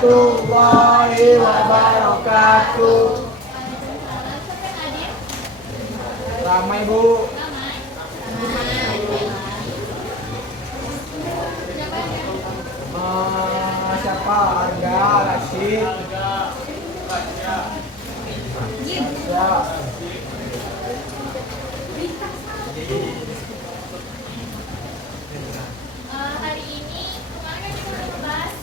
warahmatullahi wabarakatuh. Ramai Bu. Siapa? Arga, Rashid. Ya. Hari ini kemarin kan kita udah bahas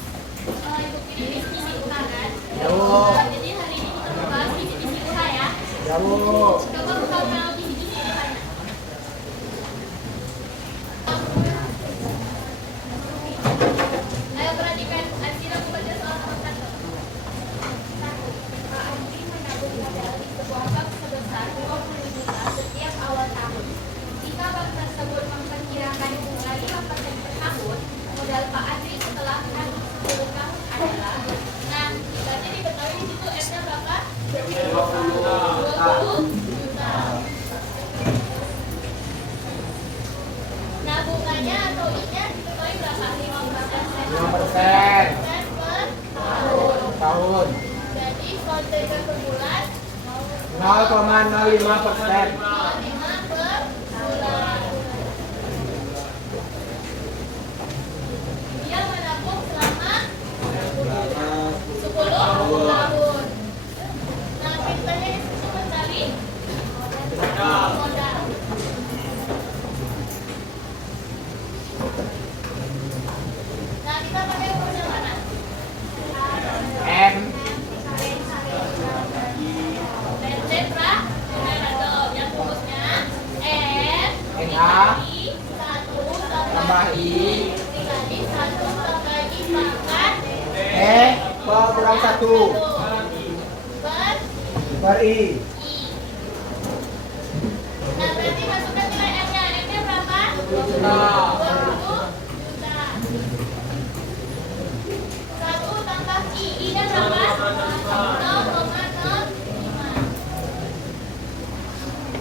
ibu pilih visi UTA kan? Ya Bu. Jadi hari ini kita bahas visi UTA ya. Ya Bu. Coba buka kenal visi UTA. Ayo perhatikan, Azira membaca soal nomor 1. Pak Andri menabung modal di sebuah bank sebesar 20 juta setiap awal tahun. Jika bank tersebut memperkirakan bunga 5% per tahun, modal Pak Andri setelah menabung 10 tahun adalah, nah, berarti diketahui di situ N-nya berapa? 20 juta. Nah, bunganya atau I-nya diketahui berapa? 5% 5% per tahun. tahun. Jadi kontainer per bulan 0,05%. 0,5 per bulan. Dia menabung selama 10 tahun. Nah, kitanya disitu mencari modal. Nah, kita pakai rumus yang mana? M. Algebra, yang rumusnya N NA dikali 1 tambah I dikali 1 tambah I pangkat kurang 1 per per I. I. Nah, berarti masukkan nilai N-nya. N-nya berapa? 20 juta. 1 tambah I. I-nya berapa? 0,05.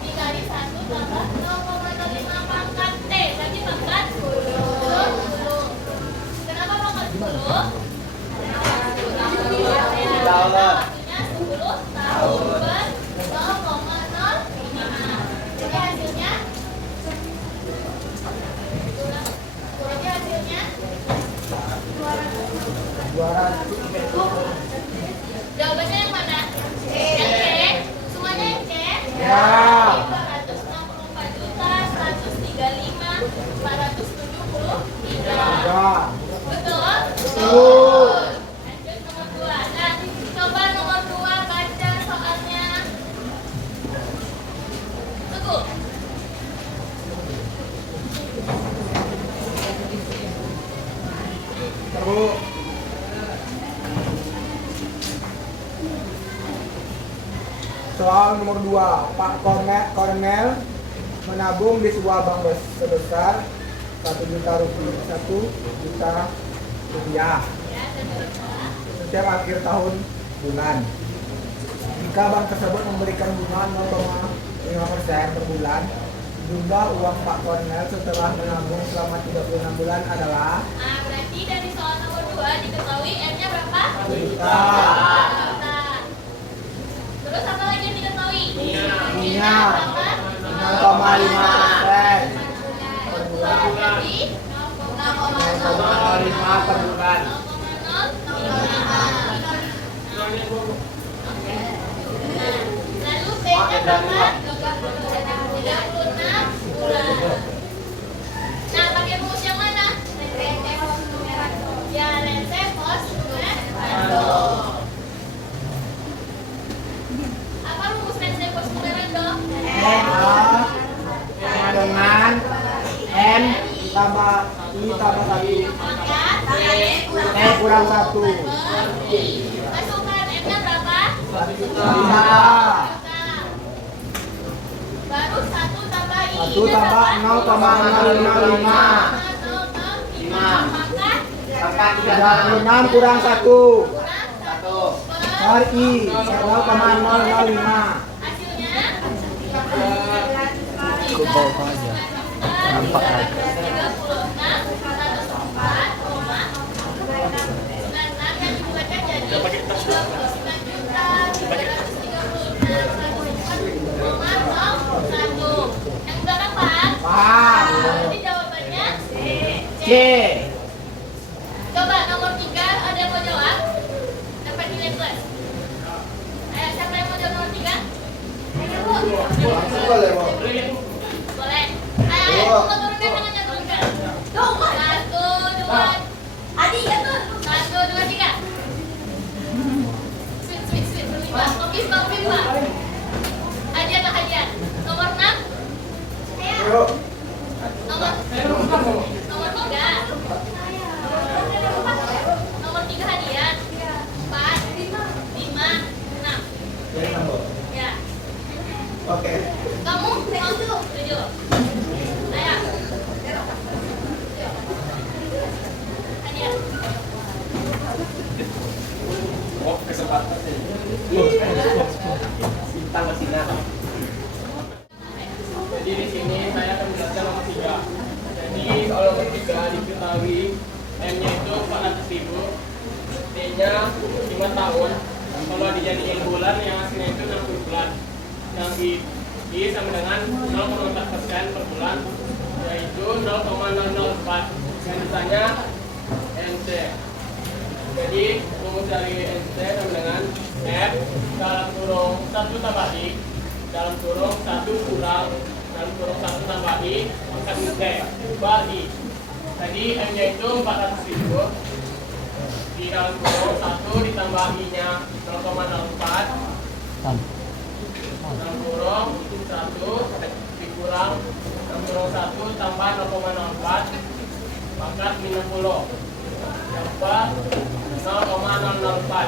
Dikali 1 tambah 0,05 pangkat T. Berarti pangkat 10. Kenapa pangkat 10? Waktunya 10 tahun per 0,05. Jadi hasilnya kurangnya hasilnya 200. jawabannya yang mana? Yang C. Semuanya yang C. Ya. 264 juta 135 473. Ya. Betul? Betul. Lanjut nomor 2. Nah, coba nomor 2 baca soalnya. Tunggu. Bu. Soal nomor 2, Pak Kornel menabung di sebuah bank sebesar 1 juta rupiah setiap akhir tahun bulan. Jika bank tersebut memberikan bunga 0,5% per bulan, jumlah uang Pak Kornel setelah menabung selama 36 bulan adalah Nah, berarti dari soal nomor 2 diketahui M-nya berapa? 1 juta. Juta. Terus apa lagi yang diketahui? I-nya berapa? 0,5% Per bulan. Jadi 0,05 per bulan. 0,05. Lalu B-nya berapa? 36 bulan. Nah, pakai rumus yang mana? Ya, Rente pos numerando. Apa rumus Rente pos numerando? Sama dengan N tambah I tambah 1 Pangkat kurang 1 masukkan M-nya berapa? 1 juta. Baru 1 tambah I. 1 tambah 0,005. 36 kurang 1 per I 0,005. Hasilnya Ke bawah aja. Nampak aja. 36 104,96 yang dibuatkan C. Coba nomor 3 ada yang mau jawab? Dapat nilai plus. Ayo, siapa yang mau jawab nomor 3? Ayo, Bu. Boleh, Bu. Boleh. Ayo, tunggu, turunkan tangannya, turunkan. Tunggu. 1, 2. Adi, ya tuh. 1, 2, 3. Sweet, berlima. Kopi, Pak. Hadiah lah, hadiah. Nomor 6. Ayo. Nomor 3. Nomor 3 hadiah. 4, 5, 6. Ya. Oke. Kamu 7. Ayo. Hadiah. Oh, kesempatan sih. Bintang bersinar. Jadi di sini saya akan menjelaskan nomor 3. Jadi kalau nomor 3 diketahui M-nya itu 400.000, D-nya 5 tahun. Kalau dijadiin bulan yang hasilnya itu 60 bulan. Yang I sama dengan 0,4% per bulan, yaitu 0,004. Yang ditanya NC. Jadi rumus dari NC sama dengan F dalam kurung 1 tambah I dalam kurung 1 kurang dalam kurung 1 tambah I pangkat T bagi. Tadi M-nya itu 400.000, di dalam kurung 1 ditambah I-nya 0,04 dalam kurung 1 dikurang dalam kurung 1 tambah 0,04 pangkat minus 10 dapat 0,004.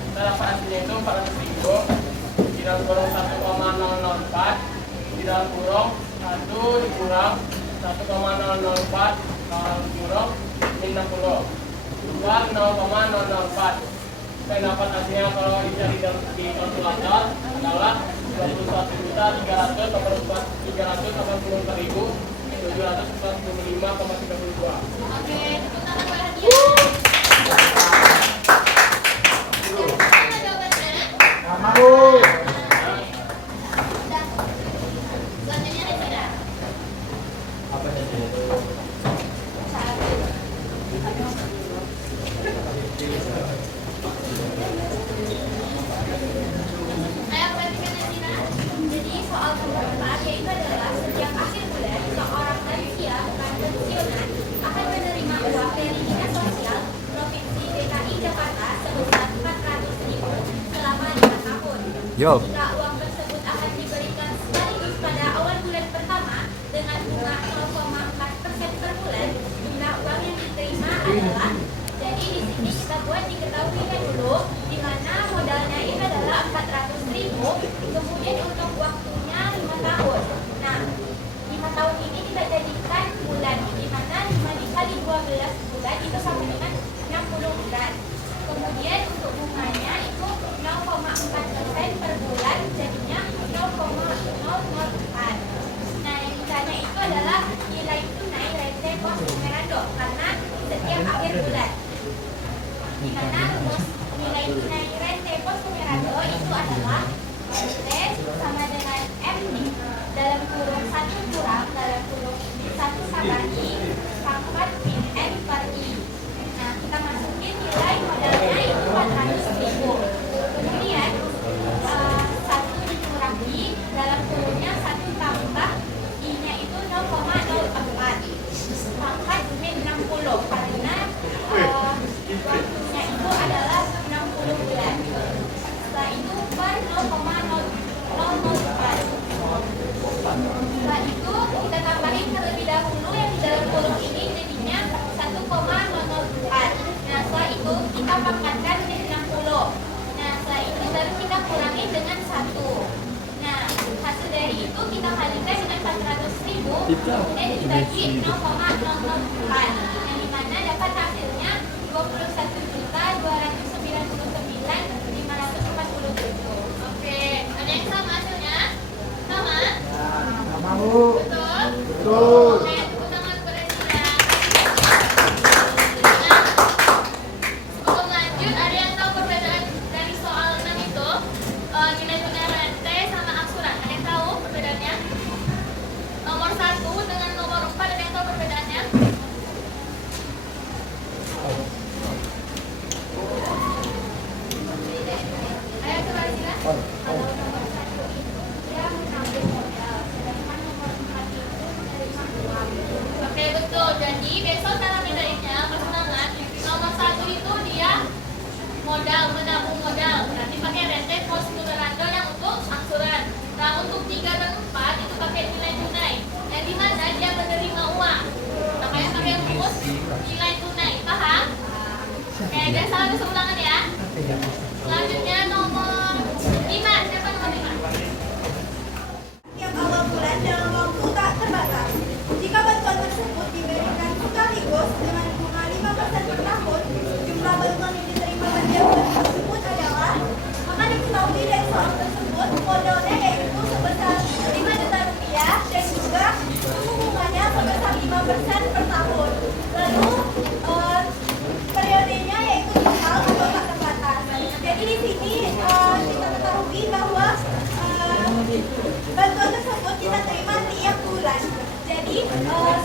Kita dapat hasilnya itu 400.000 di dalam kurung 1,004 di dalam kurung 1 dikurang 1,004 dalam kurung min 60 buat 0,004. Saya dapat hasilnya kalau dicari di kalkulator adalah 21.384.745,32. Oke, tepuk tangan buat hadiah. Mana jawabannya? Sama, Bu. Udah. Selanjutnya Reza. Apa saja? Saya perhatikan Reza. Jadi soal nomor 4 yaitu adalah setiap akhir bulan seorang lansia bukan pensiunan akan menerima uang dari Dinas Sosial Provinsi DKI Jakarta sebesar 400.000 selama 5 tahun. Yo. Jika uang tersebut akan diberikan sekaligus pada awal bulan pertama dengan bunga 0,4% per bulan, jumlah uang yang diterima adalah, jadi di sini kita buat diketahui dulu di mana modalnya ini adalah 400.000, kemudian untuk waktunya 5 tahun. Nah, 5 tahun ini kita jadikan bulan, di mana 5 dikali 12 bulan itu sama dengan 60 bulan. Kemudian untuk bunganya itu 0,4% per bulan, jadinya 0,004. Nah, yang ditanya itu adalah nilai tunai rente pos memorandum karena setiap akhir bulan. Di mana rumus nilai tunai rente pos memorandum itu adalah rente sama dengan M dalam kurung 1 kurang dalam kurung 1 tambah I pangkat min N per I. Nah, kita masukin nilai modalnya itu 400.000. Kemudian 1 dikurangi dalam kurungnya 1 tambah I-nya itu 0,04 pangkat min 60 karena waktunya itu adalah 60 bulan. Setelah itu per 0,004. Setelah itu kita tambahin terlebih dahulu yang di dalam kurung ini jadinya 1,004. Nah, setelah itu kita pangkatkan min 60. Nah, setelah itu baru kita kurangi dengan 1. Nah, hasil dari itu kita kalikan dengan 400.000, kemudian dibagi 0,004. Yang dimana dapat hasilnya 21.299.547. Oke, ada yang sama hasilnya? Sama? Sama, Bu. Betul? Betul. Oke, tepuk tangan kepada Reza. Nah, sebelum lanjut, ada yang tahu perbedaan dari soal 6 itu? Nilai tunai rente sama angsuran. Ada yang tahu perbedaannya? Nomor 1 dengan nomor 4, ada yang tahu perbedaannya? Kalau nomor 1 ini dia mengambil modal, sedangkan nomor 4 itu menerima uang. Oke, betul. Jadi besok cara bedainnya Mas Nangan, nomor 1 itu dia modal, menabung modal. Nanti pakai rente pos numerando yang untuk angsuran. Nah, untuk 3 dan 4 itu pakai nilai tunai. Yang di mana dia menerima uang. Makanya pakai rumus nilai tunai. Paham? Oke, guys, salah bisa ulangan ya. Selanjutnya nomor 5. Siapa nomor 5? Tiap awal bulan dalam waktu tak terbatas. Jika bantuan tersebut diberikan sekaligus dengan bunga 5% per tahun, jumlah bantuan yang diterima setiap bulan tersebut adalah, maka diketahui dari soal tersebut modalnya yaitu sebesar 5 juta rupiah dan juga suku bunganya sebesar 5% per tahun. Lalu periodenya yaitu total atau tak terbatas. Jadi di sini kita ketahui bahwa bantuan tersebut kita terima tiap bulan. Jadi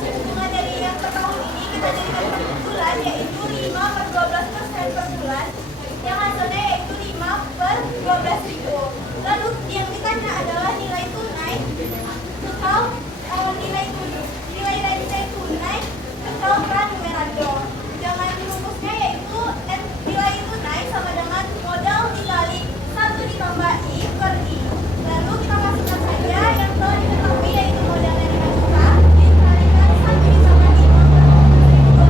suku bunga dari yang per tahun ini kita jadikan per bulan yaitu 5/12% per bulan, yang hasilnya yaitu 5/12.000. Lalu yang ditanya adalah nilai tunai total nilai tunai total pranumerando. Dengan rumusnya yaitu nilai tunai sama dengan modal dikali 1 ditambah I per I. Lalu kita masukkan saja yang telah diketahui yaitu modalnya 5 juta dikalikan 1 ditambah 5 per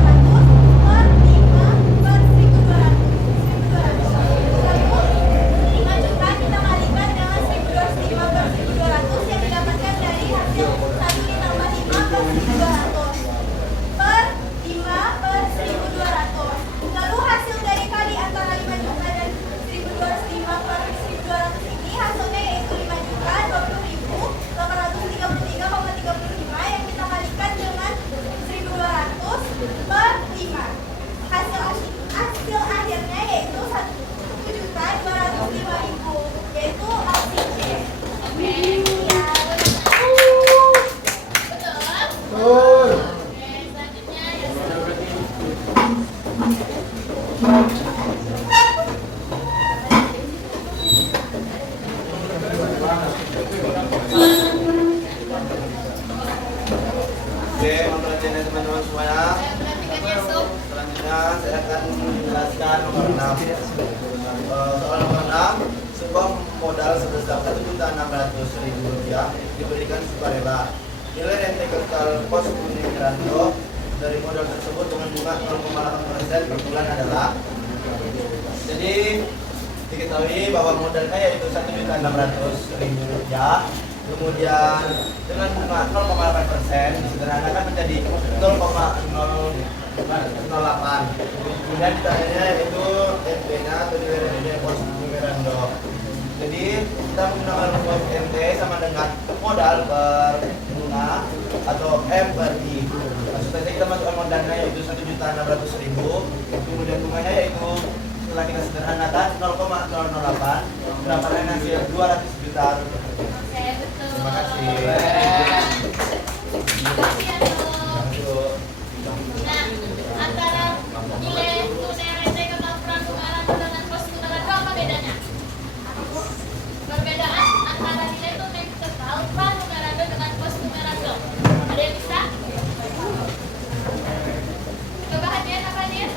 1.200 per 5 per 1.200. Lalu 5 juta kita kalikan dengan 1.205 per 1.200 yang didapatkan dari hasil 1 ditambah 5 per 1.200 per 5 per 1.200. Lalu hasil dari kali antara 5 juta dan 1.205 per 1.200 ini hasilnya yaitu 5.020.833,35 yang kita kalikan dengan 1.200 per 5. Hasil akhirnya yaitu 1.205.000, yaitu opsi C. Oke. Ya, betul. Betul. Oke, selanjutnya ya. Oke, memperhatikan teman-teman semuanya. Saya perhatikan ya, Sob. Selanjutnya saya akan menjelaskan nomor 6. Soal nomor 6, sebuah modal sebesar Rp1.600.000 diberikan sukarela. Nilai rente total pos numerando dari modal tersebut dengan bunga 0,8% per bulan adalah. Jadi diketahui bahwa modalnya yaitu Rp1.600.000. Kemudian dengan bunga 0,8% disederhanakan menjadi 0,008. Kemudian ditanya yaitu NP-nya atau nilai rente pos numerando. Jadi kita menggunakan rumus NT sama dengan modal per bunga atau M per I. Maksud saja kita masukkan modalnya yaitu Rp1.600.000. Kemudian bunganya yaitu setelah kita sederhanakan 0,008 mendapatkan hasil 200 juta rupiah. Oke, betul. Terima kasih. Terima kasih ya, Sob. Nah, antara nilai tunai rente total pranumerando dengan pos numerando apa bedanya? Perbedaan antara nilai tunai total pranumerando dengan pos numerando. Ada yang bisa? Coba Hadian, apa Hadian?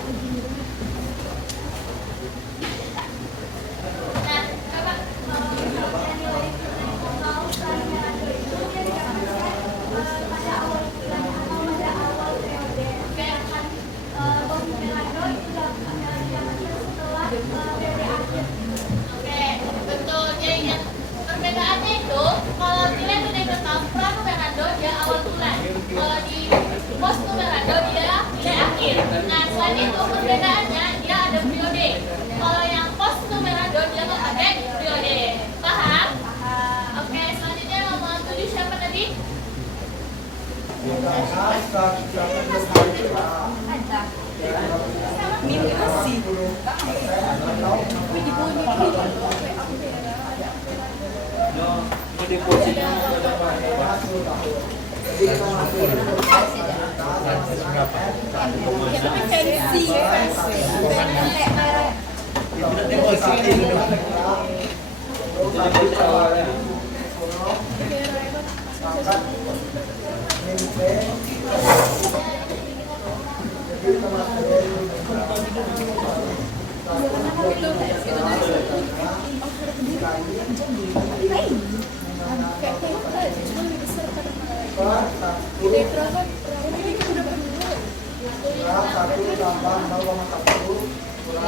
Nah, coba nilai tunai total pranumerando itu dia didapatkan pada awal bulan atau pada awal periode. Sedangkan pos numerando itu didapatkan setelah periode akhir. Oke, betul. Jadi yang perbedaannya itu kalau nilai tunai total pranumerando dia awal bulan, kalau di pos numerando dia nilai akhir. Nah, selain itu perbedaannya dia ada periode. Kalau yang pos numerando dia nggak pakai periode. Paham? Oke, selanjutnya nomor 7 siapa tadi?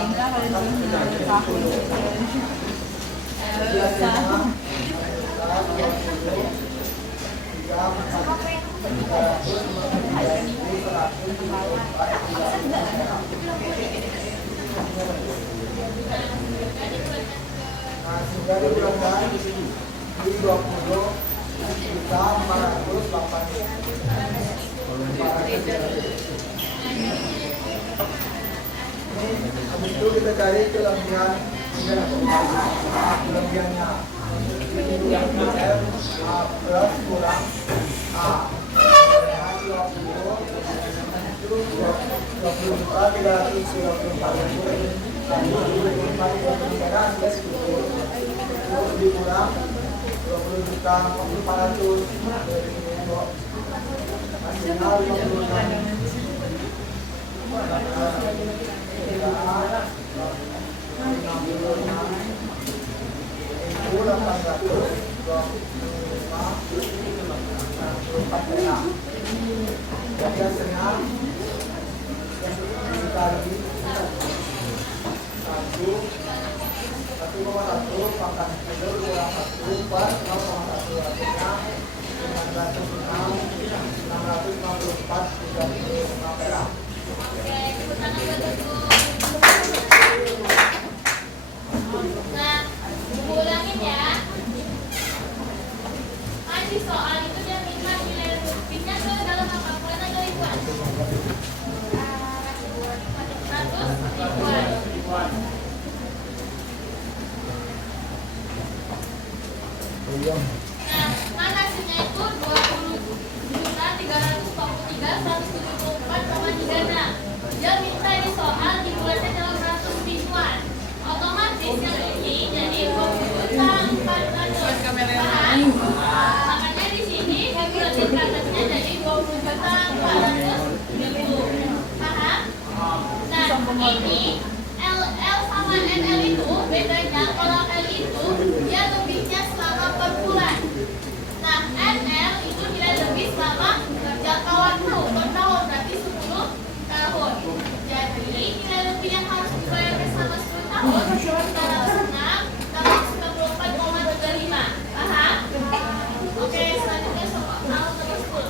Biasanya nah, sudah dibulatkan di 20 juta 408. Habis itu kita cari kelebihan kelebihannya yang R A plus kurang A 20 juta 324.000 dikurang 20 juta 400 hasilnya 56 Oke, tepuk tangan buat Ibu. Nah, Ibu ulangin ya. Kan di soal itu dia minta nilai lebihnya ke dalam apa? Bulan atau ribuan? 100 ribuan. Nah, kan hasilnya itu 20.343.174,36. Dia minta di soal dibuatnya dalam ratus ribuan. Otomatis yang ini jadi 20.400. Paham? Makanya di sini dibuatin ke atasnya jadi 20.400.000. Paham? Nah, ini LL sama NL itu bedanya kalau L itu dia lebihnya selama per bulan. Nah, NL itu nilai lebih selama jangka waktu per tahun, berarti 10 tahun. Jadi nilai lebih yang harus dibayarkan selama 10 tahun tanggal 6 tanggal 94,35. Paham? Oke, selanjutnya soal nomor 10.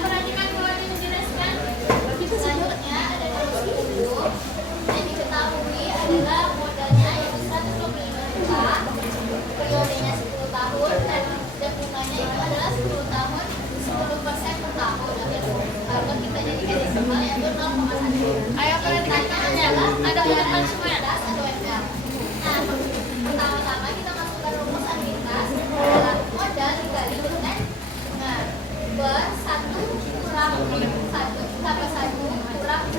Perhatikan bahwa dijelaskan. Selanjutnya ada nomor 10 yang diketahui adalah modalnya yaitu 125 juta, periodenya 10 tahun dan bunganya itu adalah 10 tahun 10% per tahun. Kalau kita jadikan desimal yaitu 0,1. Ayo perhatikan adalah ada ulangan semua atau FL. Nah, pertama-tama kita masukkan rumus aktivitas adalah modal dikali dengan ber 1 kurang 1 tambah 1 kurang 2.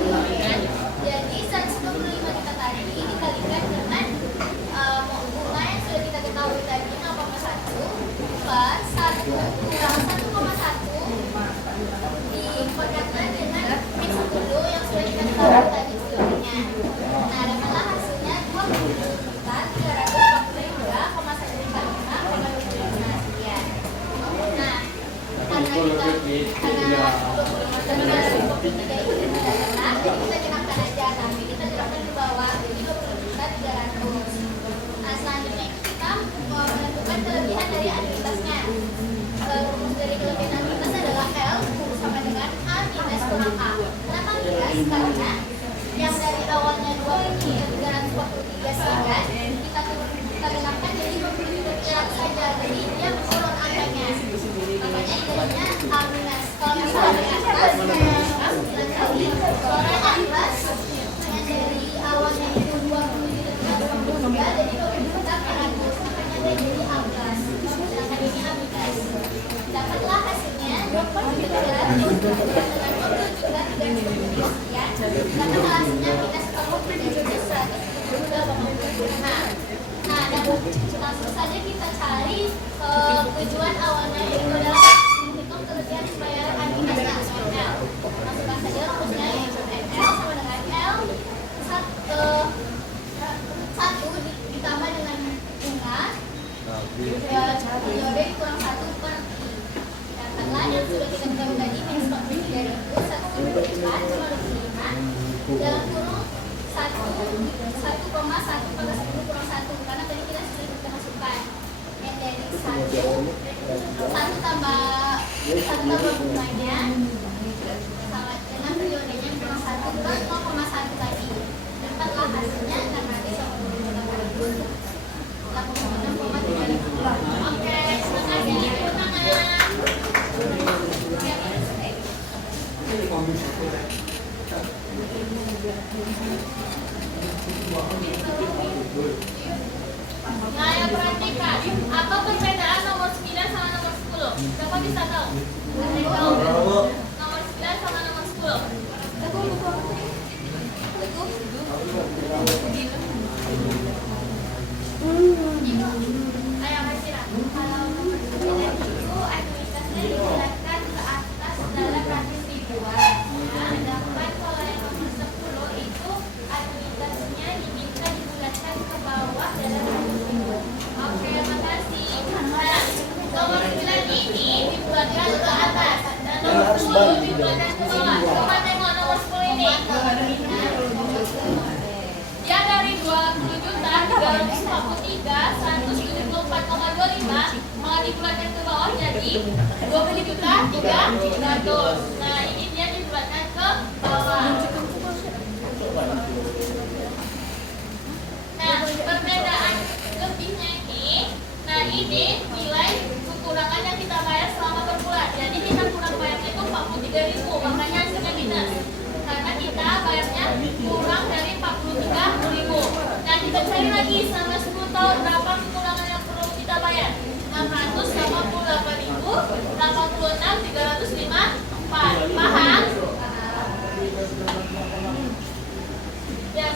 Jadi 125 kita tadi dikalikan dengan bunga yang sudah kita ketahui tadi 0,1 per 1 kurang 1,1 dipekatkan dengan min 10 yang sudah kita ketahui tadi sebelumnya. Nah, dapatlah hasilnya 20.342,155,25 sekian. Nah, karena kita kita jelaskan aja, tapi kita jelaskan di bawah, jadi 20.300. Nah, selanjutnya kita menentukan kelebihan dari aktivitasnya. Rumus dari kelebihan aktivitas adalah L sama dengan A minus kurang A. Kenapa minus? Karena yang dari awalnya 20.343 sekian kita genapkan jadi 20.300 saja, jadi dia menurun angkanya. Makanya jadinya A minus. Kalau misalnya di atas 9 kali, kalau yang A plus yang dari awalnya itu 20.343 jadi 20.400, makanya jadi A plus. Sedangkan ini A minus. Dapatlah hasilnya 20.300 sekian. Dapatlah hasilnya minus 47.100. Nah, langsung saja kita cari Tujuan awalnya itu adalah menghitung kelebihan pembayaran administrasi ML. Masukkan saja rumusnya yaitu ML sama dengan L satu ditambah dengan bunga periode kurang 1 per I. Dapatlah yang sudah kita ketahui tadi minus 43.000 1,4 cuma 25 dalam kurung 1,1 pada 10 kurang 1 karena tadi kita masukkan yang dari 1 tambah bunganya sama dengan periodenya kurang 1 plus 0,1 tadi. Dapatlah hasilnya 620. Oke, terima kasih. Tepuk tangan. Nah, yang perhatikan, apa perbedaan nomor 9 sama nomor 10? Siapa bisa tahu? Nomor 9 sama nomor 10. Ayo kasih lah. Kalau nomor 9 itu aktivitasnya dijelaskan ke atas dalam radius ribuan. Ya, sedangkan kalau yang nomor 10 itu aktivitasnya diminta dibulatkan ke bawah dalam radius ribuan. Oke, makasih. Nah, nomor 9 ini dibulatkan ke atas dan nomor 10 dibulatkan ke bawah. Coba tengok nomor 10 ini. Dia dari 20.343.174,25 malah dibulatkan ke bawah jadi 20.300. Nah, ini dia dibulatkan ke bawah. Nah, perbedaan lebihnya ini, nah ini nilai kekurangan yang kita bayar selama berbulan. Jadi kita kurang bayarnya itu 43.000, makanya hasilnya minus. Karena kita bayarnya kurang dari 43.000. Nah, kita cari lagi selama 10 tahun berapa kekurangan yang perlu kita bayar. 688.086.354. Paham? Yang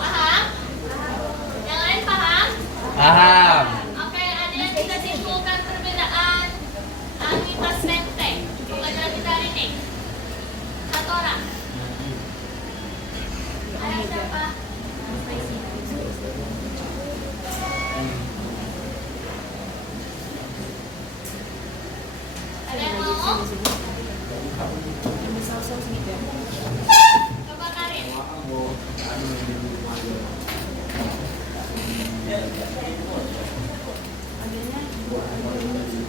paham? Yang lain paham? Paham. Oke, ada yang kita simpulkan perbedaan anuitas rente pelajaran kita hari ini. Satu orang. Ada siapa? Ada yang mau? Coba Karin.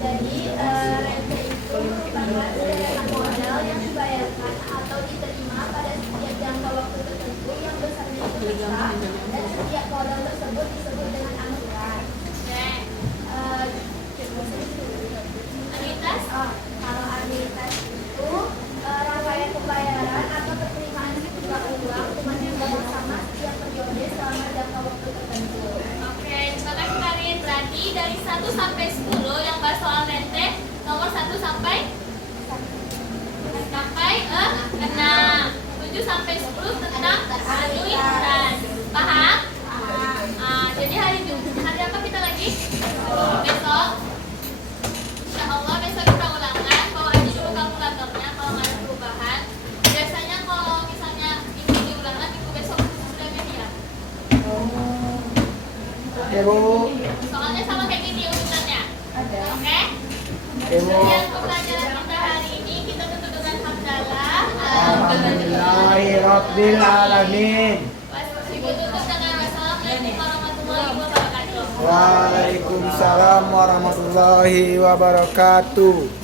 Jadi rente itu merupakan sederhana modal yang dibayarkan atau diterima pada setiap jangka waktu tertentu yang besarnya itu besar dan setiap modal tersebut disebut dengan angsuran. Oke. Anuitas? Kalau anuitas itu rangkaian pembayaran atau penerimaan sejumlah uang dengan jumlah yang sama setiap periode selama jangka waktu tertentu. Oke, terima kasih Karin. Berarti dari 1 sampai 10 yang bahas soal rente, nomor 1 sampai 6. 7 sampai 10 tentang anuitas. Paham? Jadi hari apa kita lagi? Besok. Insya Allah besok kita ulangan. Bawa aja dulu kalkulatornya kalau nggak ada perubahan. Biasanya kalau misalnya ini diulangan minggu besok sudah media. Oke, Bu. Soalnya sama kayak gini urutannya. Oke? Oke, Bu. Sekian pembelajaran kita hari ini. Kita tutup dengan hamdalah. Alhamdulillahirabbil alamin. Ibu tutup dengan wassalamualaikum warahmatullahi wabarakatuh. Waalaikumsalam warahmatullahi wabarakatuh.